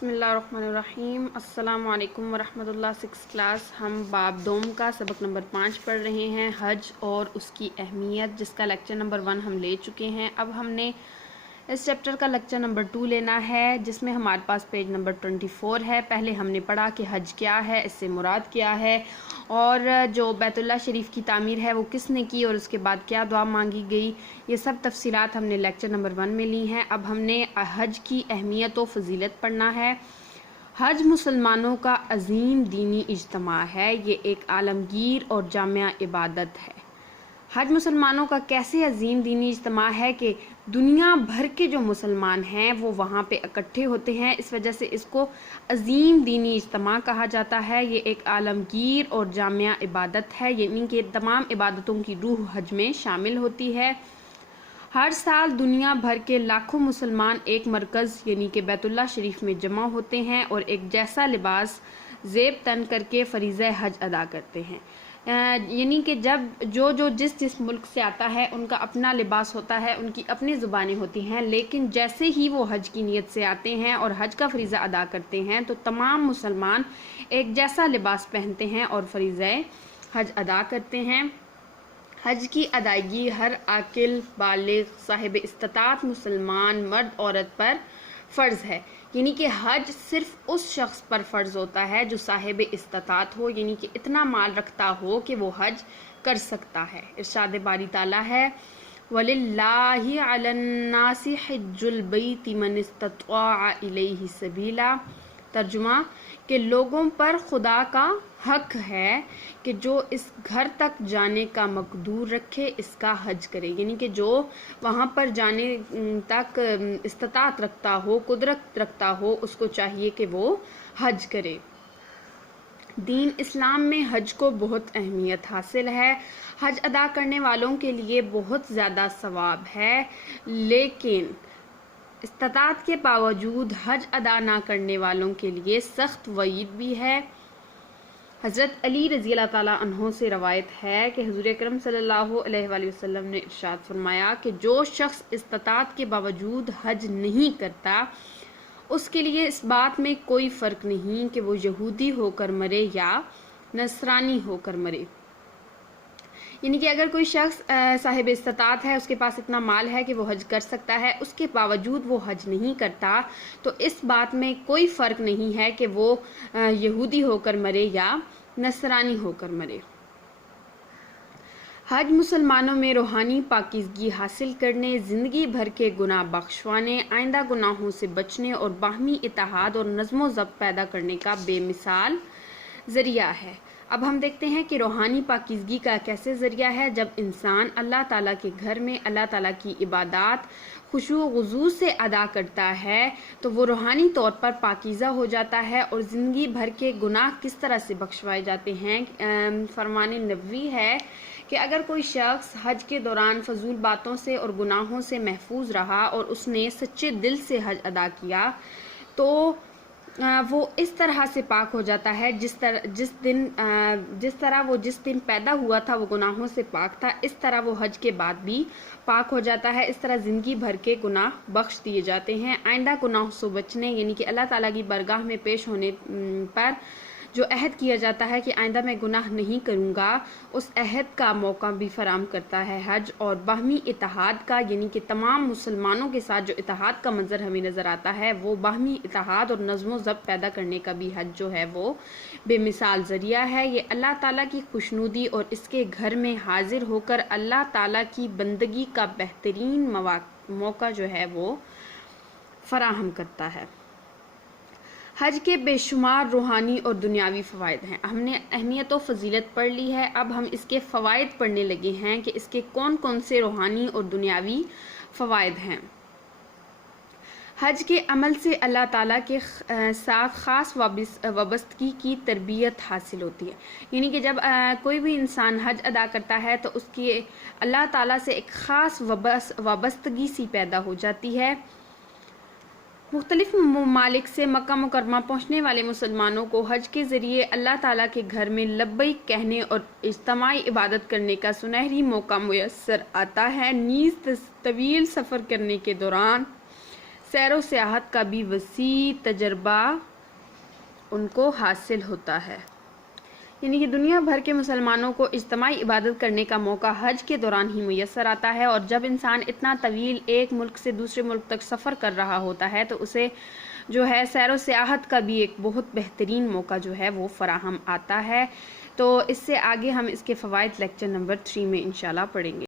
بسم اللہ الرحمن الرحیم۔ السلام علیکم ورحمۃ اللہ۔ 6 کلاس ہم باب دوم کا سبق نمبر 5 پڑھ رہے ہیں، حج اور اس کی اہمیت، جس کا لیکچر نمبر 1 ہم لے چکے ہیں۔ اب ہم نے اس چیپٹر کا لیکچر نمبر 2 لینا ہے، جس میں ہمارے پاس پیج نمبر 24 ہے۔ پہلے ہم نے پڑھا کہ حج کیا ہے، اس سے مراد کیا ہے، اور جو بیت اللہ شریف کی تعمیر ہے وہ کس نے کی اور اس کے بعد کیا دعا مانگی گئی، یہ سب تفصیلات ہم نے لیکچر نمبر 1 میں لی ہیں۔ اب ہم نے حج کی اہمیت و فضیلت پڑھنا ہے۔ حج مسلمانوں کا عظیم دینی اجتماع ہے، یہ ایک عالمگیر اور جامع عبادت ہے۔ حج مسلمانوں کا کیسے عظیم دینی اجتماع ہے کہ دنیا بھر کے جو مسلمان ہیں وہ وہاں پہ اکٹھے ہوتے ہیں، اس وجہ سے اس کو عظیم دینی اجتماع کہا جاتا ہے۔ یہ ایک عالمگیر اور جامع عبادت ہے، یعنی کہ تمام عبادتوں کی روح حج میں شامل ہوتی ہے۔ ہر سال دنیا بھر کے لاکھوں مسلمان ایک مرکز یعنی کہ بیت اللہ شریف میں جمع ہوتے ہیں اور ایک جیسا لباس زیب تن کر کے فریضہ حج ادا کرتے ہیں۔ یعنی کہ جو جس ملک سے آتا ہے ان کا اپنا لباس ہوتا ہے، ان کی اپنی زبانیں ہوتی ہیں، لیکن جیسے ہی وہ حج کی نیت سے آتے ہیں اور حج کا فریضہ ادا کرتے ہیں تو تمام مسلمان ایک جیسا لباس پہنتے ہیں اور فریضہ حج ادا کرتے ہیں۔ حج کی ادائیگی ہر عاقل بالغ صاحب استطاعت مسلمان مرد عورت پر فرض ہے، یعنی کہ حج صرف اس شخص پر فرض ہوتا ہے جو صاحب استطاعت ہو، یعنی کہ اتنا مال رکھتا ہو کہ وہ حج کر سکتا ہے۔ ارشاد باری تعالیٰ ہے وَلِلَّهِ عَلَى النَّاسِ حِجُّ الْبَيْتِ مَنِ اسْتَطَاعَ إِلَيْهِ سَبِيلًا۔ ترجمہ کہ لوگوں پر خدا کا حق ہے کہ جو اس گھر تک جانے کا مقدور رکھے اس کا حج کرے، یعنی کہ جو وہاں پر جانے تک استطاعت رکھتا ہو، قدرت رکھتا ہو، اس کو چاہیے کہ وہ حج کرے۔ دین اسلام میں حج کو بہت اہمیت حاصل ہے۔ حج ادا کرنے والوں کے لیے بہت زیادہ ثواب ہے، لیکن استطاعت کے باوجود حج ادا نہ کرنے والوں کے لیے سخت وعید بھی ہے۔ حضرت علی رضی اللہ تعالیٰ عنہ سے روایت ہے کہ حضور اکرم صلی اللہ علیہ وآلہ وسلم نے ارشاد فرمایا کہ جو شخص استطاعت کے باوجود حج نہیں کرتا اس کے لیے اس بات میں کوئی فرق نہیں کہ وہ یہودی ہو کر مرے یا نصرانی ہو کر مرے، یعنی کہ اگر کوئی شخص صاحب استطاعت ہے، اس کے پاس اتنا مال ہے کہ وہ حج کر سکتا ہے، اس کے باوجود وہ حج نہیں کرتا تو اس بات میں کوئی فرق نہیں ہے کہ وہ یہودی ہو کر مرے یا نصرانی ہو کر مرے۔ حج مسلمانوں میں روحانی پاکیزگی حاصل کرنے، زندگی بھر کے گناہ بخشوانے، آئندہ گناہوں سے بچنے اور باہمی اتحاد اور نظم و ضبط پیدا کرنے کا بے مثال ذریعہ ہے۔ اب ہم دیکھتے ہیں کہ روحانی پاکیزگی کا کیسے ذریعہ ہے۔ جب انسان اللہ تعالیٰ کے گھر میں اللہ تعالیٰ کی عبادات خشوع و خضوع سے ادا کرتا ہے تو وہ روحانی طور پر پاکیزہ ہو جاتا ہے اور زندگی بھر کے گناہ کس طرح سے بخشوائے جاتے ہیں۔ فرمان نبوی ہے کہ اگر کوئی شخص حج کے دوران فضول باتوں سے اور گناہوں سے محفوظ رہا اور اس نے سچے دل سے حج ادا کیا تو وہ اس طرح سے پاک ہو جاتا ہے جس طرح وہ جس دن پیدا ہوا تھا وہ گناہوں سے پاک تھا، اس طرح وہ حج کے بعد بھی پاک ہو جاتا ہے۔ اس طرح زندگی بھر کے گناہ بخش دیے جاتے ہیں۔ آئندہ گناہوں سے بچنے، یعنی کہ اللہ تعالیٰ کی بارگاہ میں پیش ہونے پر جو عہد کیا جاتا ہے کہ آئندہ میں گناہ نہیں کروں گا، اس عہد کا موقع بھی فراہم کرتا ہے حج، اور باہمی اتحاد کا، یعنی کہ تمام مسلمانوں کے ساتھ جو اتحاد کا منظر ہمیں نظر آتا ہے وہ باہمی اتحاد اور نظم و ضبط پیدا کرنے کا بھی حج جو ہے وہ بے مثال ذریعہ ہے۔ یہ اللہ تعالیٰ کی خوشنودی اور اس کے گھر میں حاضر ہو کر اللہ تعالیٰ کی بندگی کا بہترین موقع جو ہے وہ فراہم کرتا ہے۔ حج کے بے شمار روحانی اور دنیاوی فوائد ہیں۔ ہم نے اہمیت و فضیلت پڑھ لی ہے، اب ہم اس کے فوائد پڑھنے لگے ہیں کہ اس کے کون کون سے روحانی اور دنیاوی فوائد ہیں۔ حج کے عمل سے اللہ تعالیٰ کے ساتھ خاص وابستگی کی تربیت حاصل ہوتی ہے، یعنی کہ جب کوئی بھی انسان حج ادا کرتا ہے تو اس کی اللہ تعالیٰ سے ایک خاص وابستگی سی پیدا ہو جاتی ہے۔ مختلف ممالک سے مکہ مکرمہ پہنچنے والے مسلمانوں کو حج کے ذریعے اللہ تعالیٰ کے گھر میں لبیک کہنے اور اجتماعی عبادت کرنے کا سنہری موقع میسر آتا ہے۔ نیز طویل سفر کرنے کے دوران سیر و سیاحت کا بھی وسیع تجربہ ان کو حاصل ہوتا ہے۔ یعنی کہ دنیا بھر کے مسلمانوں کو اجتماعی عبادت کرنے کا موقع حج کے دوران ہی میسر آتا ہے، اور جب انسان اتنا طویل ایک ملک سے دوسرے ملک تک سفر کر رہا ہوتا ہے تو اسے جو ہے سیر و سیاحت کا بھی ایک بہت بہترین موقع جو ہے وہ فراہم آتا ہے۔ تو اس سے آگے ہم اس کے فوائد لیکچر نمبر 3 میں انشاءاللہ پڑھیں گے۔